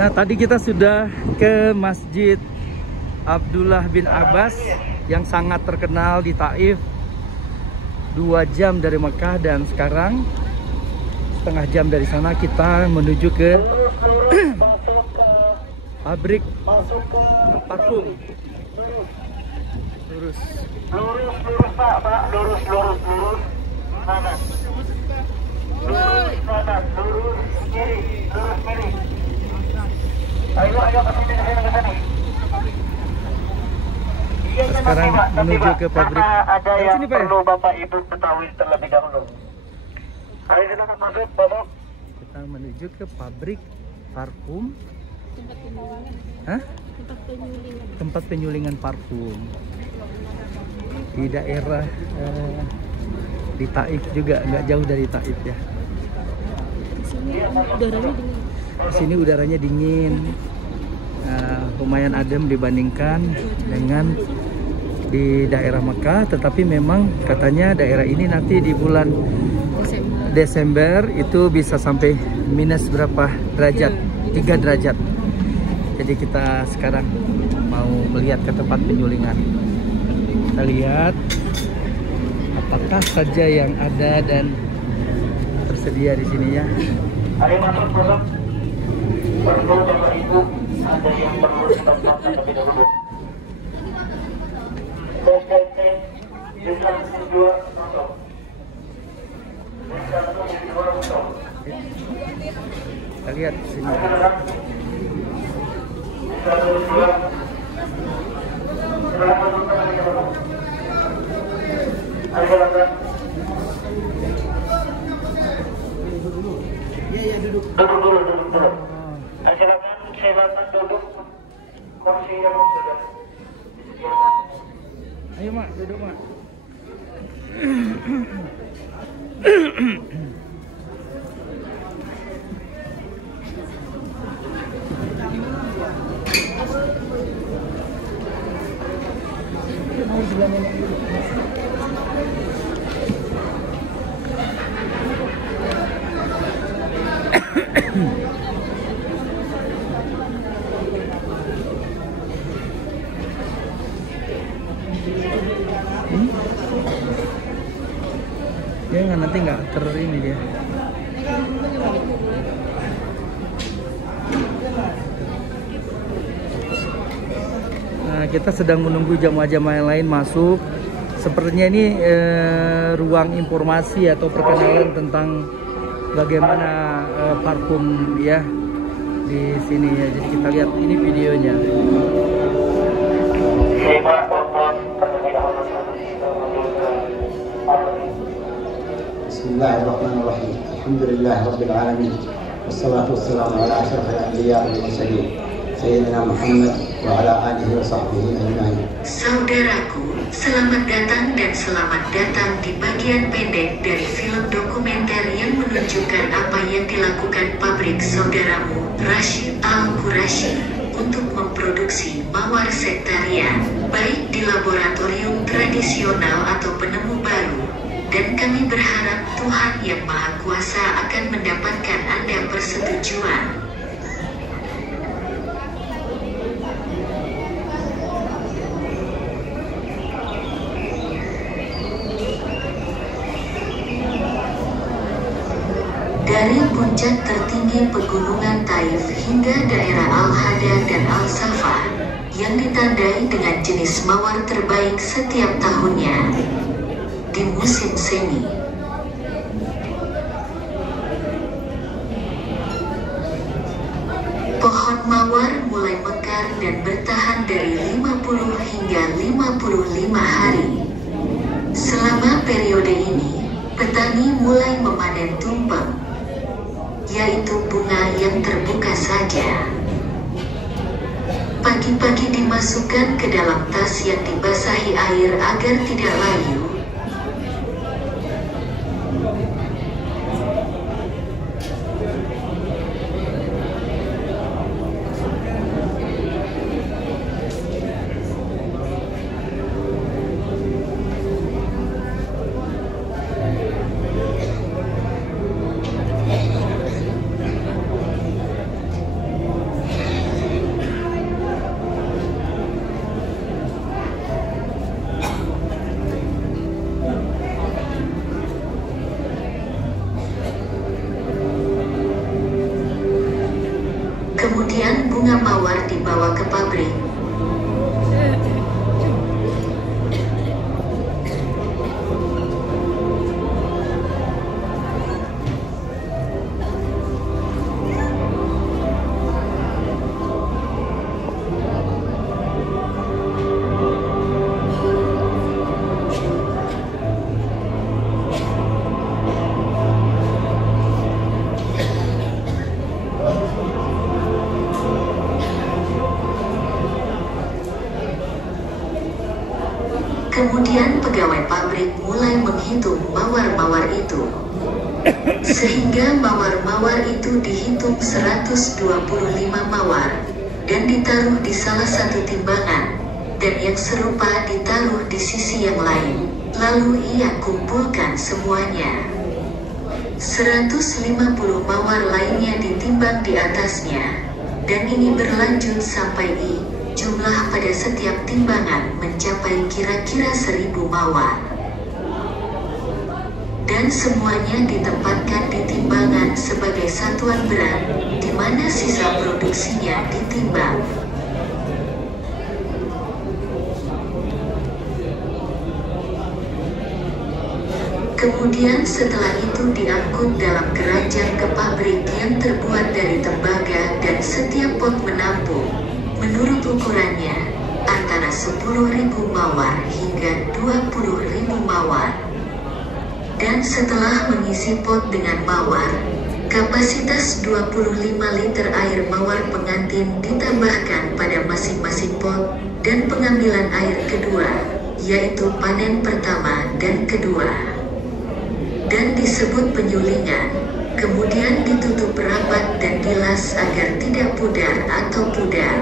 Nah, tadi kita sudah ke Masjid Abdullah bin Abbas yang sangat terkenal di Taif, 2 jam dari Mekah, dan sekarang setengah jam dari sana kita menuju ke pabrik parfum. Lurus Pak, lurus kanan. Lurus kanan, lurus kiri. Ayo ke sini. Sekarang menuju ke pabrik. Ada yang perlu Bapak Ibu ketahui terlebih dahulu. Ayo silakan masuk, Bapak. Kita menuju ke pabrik parfum. Tempat penyulingan. Hah? Tempat penyulingan parfum di daerah di Taif juga, nggak jauh dari Taif ya. Di sini udaranya dingin, lumayan adem dibandingkan dengan di daerah Mekah. Tetapi memang katanya daerah ini nanti di bulan Desember itu bisa sampai minus berapa derajat? 3 derajat. Jadi kita sekarang mau melihat ke tempat penyulingan. Kita lihat apakah saja yang ada dan tersedia di sini ya. Ada yang masuk, Bapak? Perlu Bapak Ibu, ada yang perlu ditentang terlebih dahulu. Kita lihat di sini. Iya, duduk dulu. Silakan duduk. Kursinya sudah disediakan. Ayo Mak, duduk Mak. Dia nanti nggak ini dia. Nah, kita sedang menunggu jamaah-jamaah yang lain masuk. Sepertinya ini ruang informasi atau perkenalan tentang bagaimana parfum ya di sini ya. Jadi kita lihat ini videonya. Bismillahirrahmanirrahim. Alhamdulillahirabbil alamin. Wassalatu wassalamu ala asyrafil anbiya'i wal mursalin. Sayyidina Muhammad wa ala alihi wa sahbihi ajma'in. Saudaraku, selamat datang dan selamat datang di bagian pendek dari film dokumenter yang menunjukkan apa yang dilakukan pabrik saudaramu Rashid Al-Qurashi untuk memproduksi mawar sektarian, baik di laboratorium tradisional atau penemu baru. Dan kami berharap Tuhan Yang Maha Kuasa akan mendapatkan Anda persetujuan. Dari puncak tertinggi pegunungan Taif hingga daerah Al-Hada dan Al-Safa, yang ditandai dengan jenis mawar terbaik setiap tahunnya di musim semi. Pohon mawar mulai mekar dan bertahan dari 50 hingga 55 hari. Selama periode ini, petani mulai memanen tumpeng, yaitu bunga yang terbuka saja. Pagi-pagi dimasukkan ke dalam tas yang dibasahi air agar tidak layu. Kemudian bunga mawar dibawa ke pabrik. Kemudian pegawai pabrik mulai menghitung mawar-mawar itu. Sehingga mawar-mawar itu dihitung 125 mawar dan ditaruh di salah satu timbangan, dan yang serupa ditaruh di sisi yang lain. Lalu ia kumpulkan semuanya. 150 mawar lainnya ditimbang di atasnya, dan ini berlanjut sampai jumlah pada setiap timbangan mencapai kira-kira 1000 mawar. Dan semuanya ditempatkan di timbangan sebagai satuan berat, di mana sisa produksinya ditimbang. Kemudian setelah itu diangkut dalam keranjang ke pabrik yang terbuat dari tembaga, dan setiap pot menampung, menurut ukurannya, antara 10.000 mawar hingga 20.000 mawar. Dan setelah mengisi pot dengan mawar, kapasitas 25 liter air mawar pengantin ditambahkan pada masing-masing pot, dan pengambilan air kedua, yaitu panen pertama dan kedua. Dan disebut penyulingan, kemudian ditutup rapat dan dilas agar tidak pudar atau pudar.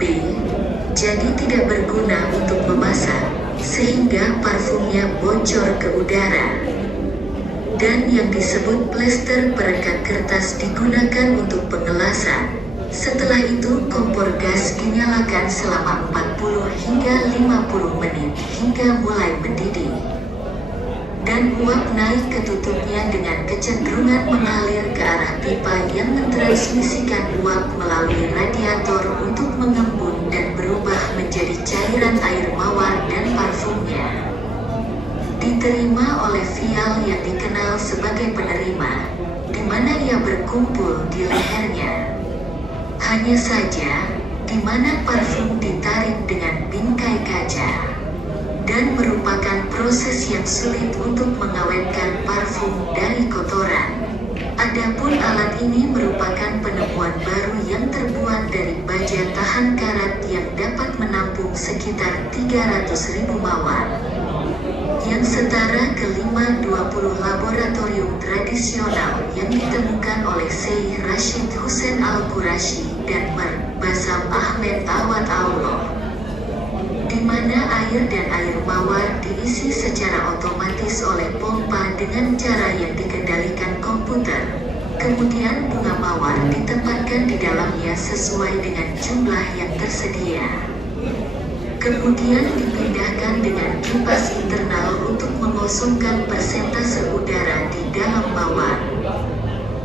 B. Jadi tidak berguna untuk memasak, sehingga parfumnya bocor ke udara. Dan yang disebut plester perekat kertas digunakan untuk pengelasan. Setelah itu kompor gas dinyalakan selama 40 hingga 50 menit hingga mulai mendidih. Dan uap naik ke tutupnya dengan kecenderungan mengalir ke arah pipa yang mentransmisikan uap melalui radiator untuk mengembun dan berubah menjadi cairan air mawar dan parfumnya. Diterima oleh vial yang dikenal sebagai penerima, di mana ia berkumpul di lehernya. Hanya saja, di mana parfum ditarik dengan bingkai kaca. Dan merupakan proses yang sulit untuk mengawetkan parfum dari kotoran. Adapun alat ini merupakan penemuan baru yang terbuat dari baja tahan karat yang dapat menampung sekitar 300.000 mawar. Yang setara ke 520 laboratorium tradisional yang ditemukan oleh Syekh Rashid Hussein Al-Qurashi dan Basam Ahmed Awad Allah. Di mana air dan air mawar diisi secara otomatis oleh pompa dengan cara yang dikendalikan komputer. Kemudian bunga mawar ditempatkan di dalamnya sesuai dengan jumlah yang tersedia. Kemudian dipindahkan dengan kipas internal untuk mengosongkan persentase udara di dalam mawar.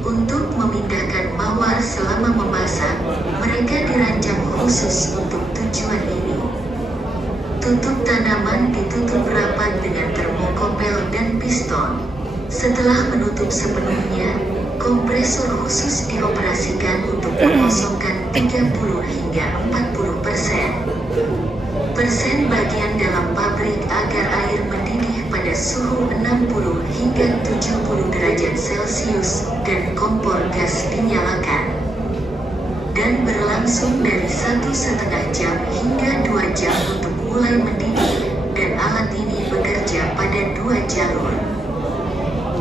Untuk memindahkan mawar selama memasak, mereka dirancang khusus untuk tujuan ini. Tutup tanaman ditutup rapat dengan termokopel dan piston. Setelah menutup sepenuhnya, kompresor khusus dioperasikan untuk mengosongkan 30 hingga 40% bagian dalam pabrik agar air mendidih pada suhu 60 hingga 70 derajat Celcius dan kompor gas dinyalakan. Dan berlangsung dari 1,5 jam hingga 2 jam untuk mulai mendidih, dan alat ini bekerja pada 2 jalur.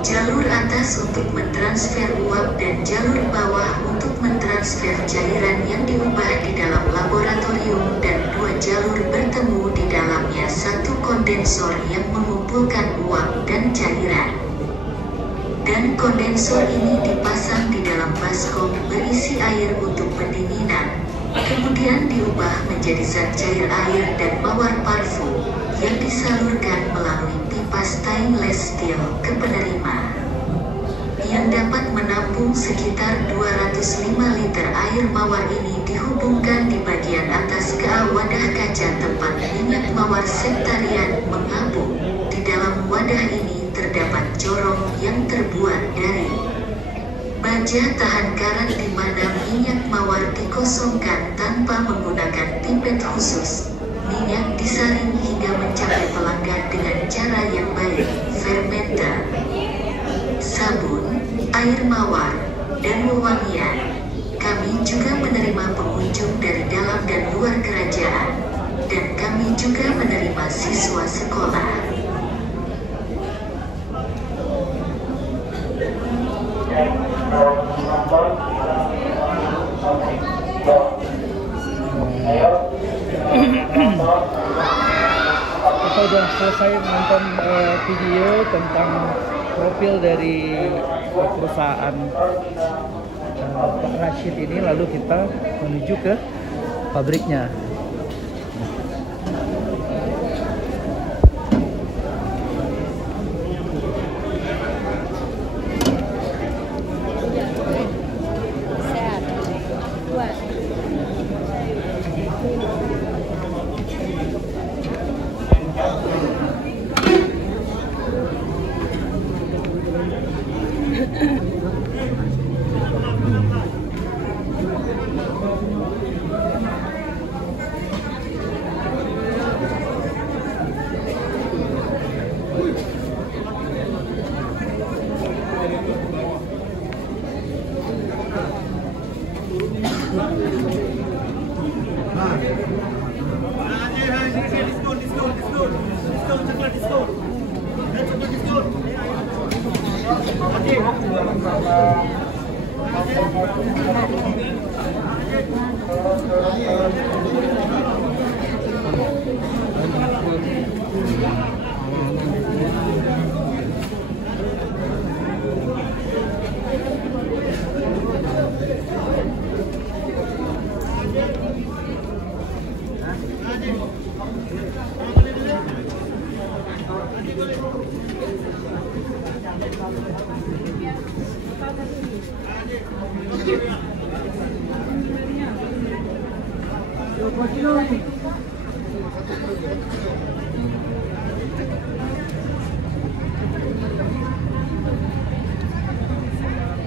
Jalur atas untuk mentransfer uap dan jalur bawah untuk mentransfer cairan yang diubah di dalam laboratorium, dan 2 jalur bertemu di dalamnya satu kondensor yang mengumpulkan uap dan cairan. Dan kondensor ini dipasang di dalam baskom berisi air untuk pendinginan, kemudian diubah menjadi zat cair air dan mawar parfum yang disalurkan melalui pipa stainless steel ke penerima. yang dapat menampung sekitar 205 liter air mawar ini dihubungkan di bagian atas ke wadah kaca tempat minyak mawar sektarian mengapung. Di dalam wadah ini terdapat corong yang terbuat dari baja tahan karat di mana minyak mawar dikosongkan tanpa menggunakan pipet khusus. Minyak disaring hingga mencapai pelanggan dengan cara yang baik, fermenter, sabun, air mawar, dan wewangian. Kami juga menerima pengunjung dari dalam dan luar kerajaan, dan kami juga menerima siswa sekolah. Kita sudah selesai menonton video tentang profil dari perusahaan Pak Rashid ini, lalu kita menuju ke pabriknya.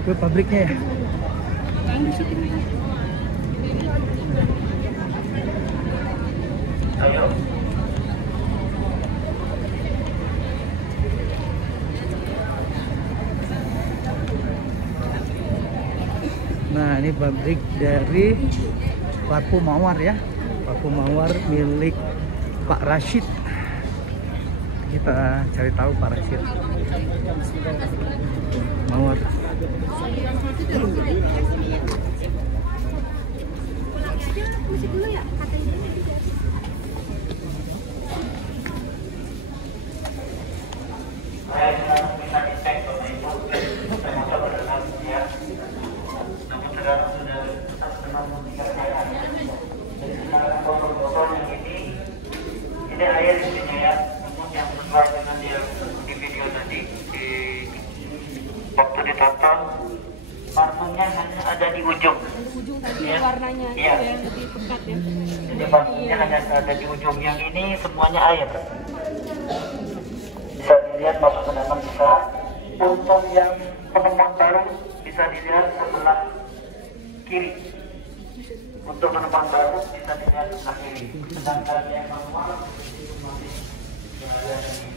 Ke pabriknya ya. Nah, ini pabrik dari Parfum Mawar ya. Parfum Mawar milik Pak Rashid. Kita cari tahu Pak Rashid. Mawar. Ini air disini ya, namun yang sesuai dengan yang di video tadi, di waktu ditonton, parfumnya hanya ada di ujung. Ujung tadi Ya. warnanya Iya. yang lebih pekat ya. Jadi parfumnya hanya ada di ujung. Yang ini semuanya air. Bisa dilihat masuk ke dalam bisa. Untuk yang penumpang baru bisa dilihat sebelah kiri. Untuk penumpang baru bisa dilihat sebelah kiri. Sedangkan yang manual itu masih berada di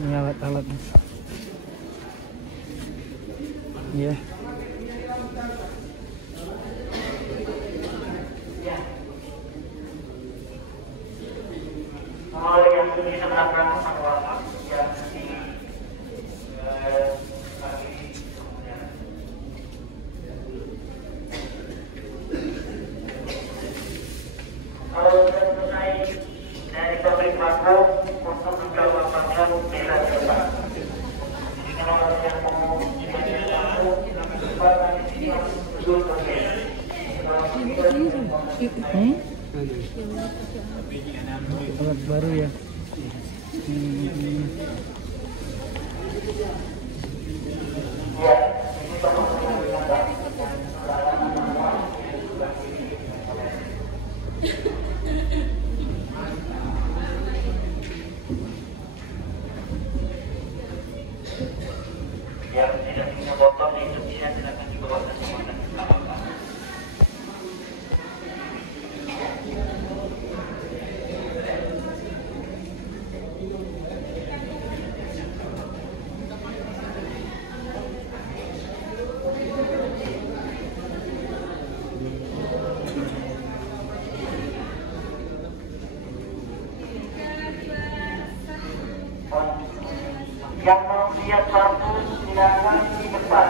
Ini alat-alatnya. Iya. Kalau yang di sebelah kanan adalah yang di kaki kemudian. Kalau sudah selesai dari pabrik parfum untuk mencoba parfum bisa coba. Jadi kalau yang mau dibagi parfum di sini harus betul Alat baru ya. Yang tidak punya botol di Indonesia silakan dibawa ke rumah. Yang mau lihat parfum silakan di depan.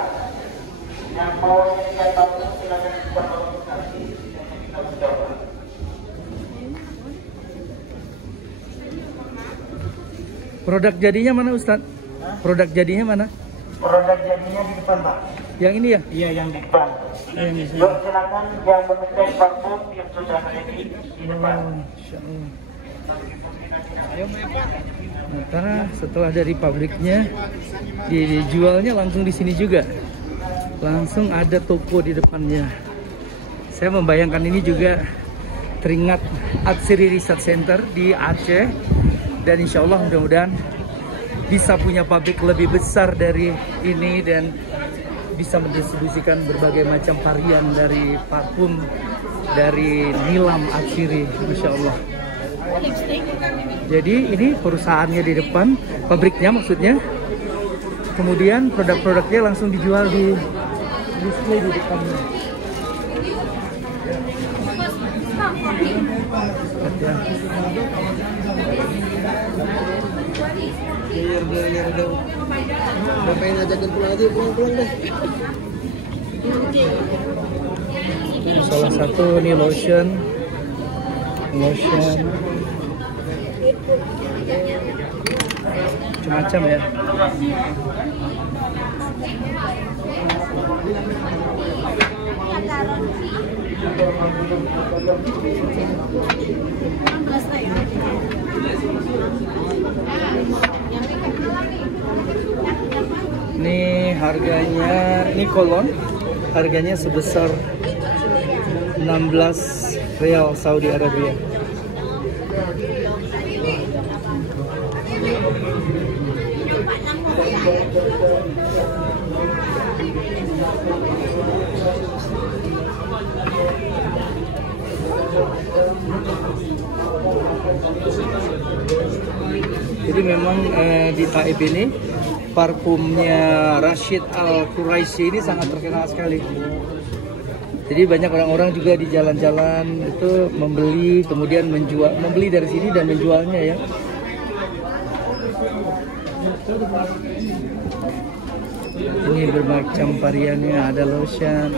Yang mau lihat parfum silakan di depan. Kita mencoba. Produk jadinya mana Ustadz? Produk jadinya mana? Produk jadinya di depan, Pak. Yang ini ya? Iya, yang di depan. Yang ini. Yuk, silakan yang memakai parfum yang sudah ready di depan. Insya Allah. Nah, setelah dari pabriknya dijualnya langsung di sini juga, langsung ada toko di depannya. Saya membayangkan ini juga teringat Atsiri Research Center di Aceh, dan insya Allah mudah-mudahan bisa punya pabrik lebih besar dari ini dan bisa mendistribusikan berbagai macam varian dari parfum dari Nilam Atsiri, insya Allah. Jadi ini perusahaannya di depan, pabriknya maksudnya. Kemudian produk-produknya langsung dijual di display di depannya. Ngapain ngajakin pulang aja, pulang deh. Salah satu nih lotion. Macam-macam ya. Ini harganya, ini kolon harganya sebesar 16 rial Saudi Arabia. Jadi memang di Taib ini parfumnya Rashid Al Quraisy ini sangat terkenal sekali. Jadi banyak orang-orang juga di jalan-jalan itu membeli, kemudian menjual, membeli dari sini dan menjualnya ya. Ini bermacam variannya, ada lotion,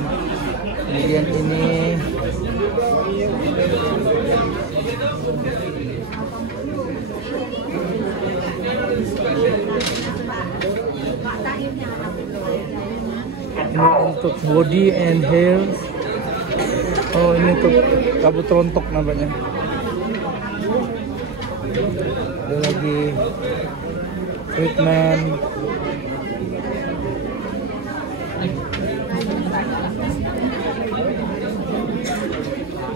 kemudian ini untuk body and hair. Oh, ini untuk kabut rontok namanya. Ada lagi treatment.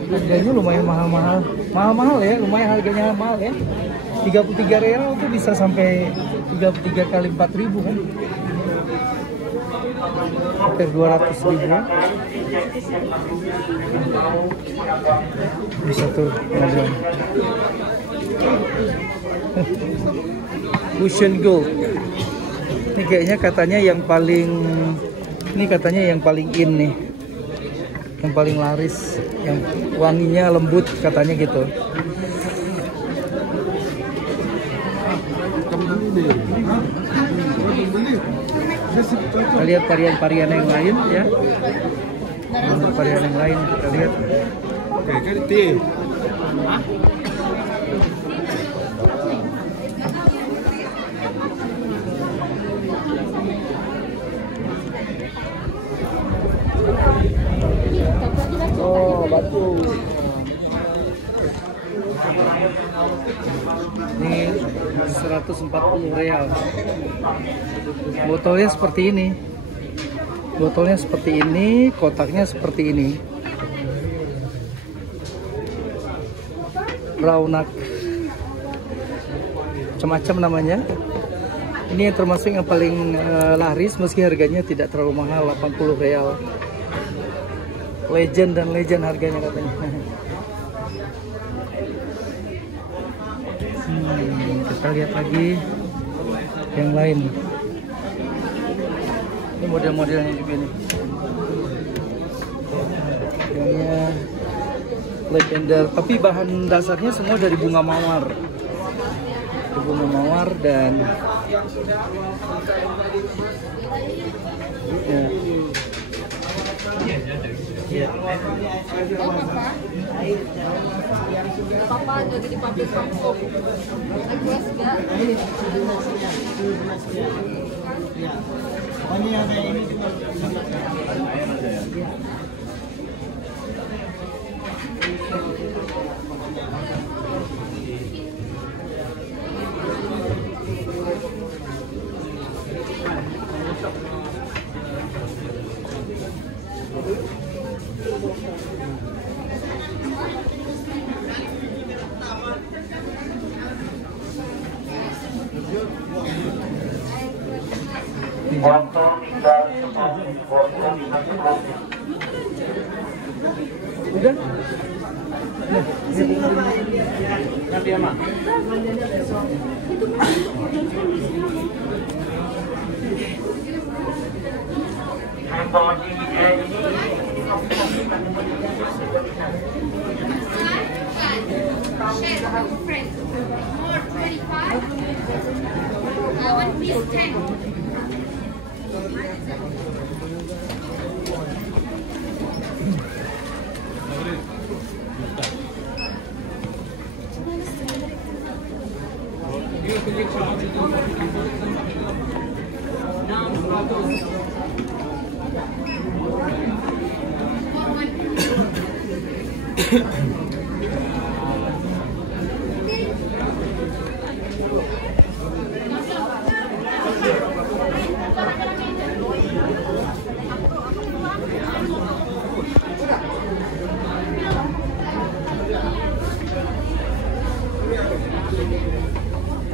Harganya lumayan mahal-mahal ya, lumayan harganya mahal ya. 33 rial itu bisa sampai 33 kali 4.000 kan. Hampir 200.000 ya. Bisa tuh mobil. Ocean Gold. Ini kayaknya katanya yang paling, ini katanya yang paling in nih, yang paling laris, yang wanginya lembut katanya gitu. Kita lihat varian-varian yang lain ya. Varian yang lain kita lihat. Oh, batu. Ini 140 real. Botolnya seperti ini. Botolnya seperti ini, kotaknya seperti ini. Raunak. Macam-macam namanya. Ini yang termasuk yang paling laris meski harganya tidak terlalu mahal, 80 real. Legend dan legend harganya katanya. Kita lihat lagi yang lain. Ini model-modelnya juga nih. Kayaknya lavender, tapi bahan dasarnya semua dari bunga mawar. Bunga mawar dan Papa jadi di pabrik Bangkok. Waktu tinggal 10 udah. Nanti ya, Mak.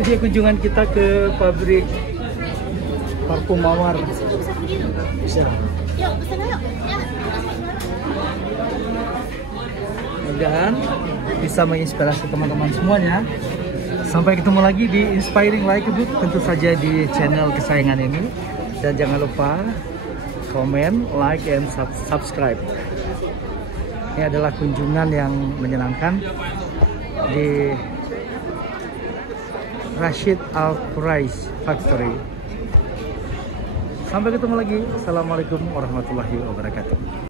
Jadi kunjungan kita ke pabrik parfum mawar. Bisa. Yuk, pesan ayo. Mudah-mudahan bisa menginspirasi teman-teman semuanya. Sampai ketemu lagi di Inspiring Like Book, tentu saja di channel kesayangan ini. Dan jangan lupa komen, like, and subscribe. Ini adalah kunjungan yang menyenangkan di Rashid Al Quraish Factory. Sampai ketemu lagi. Assalamualaikum warahmatullahi wabarakatuh.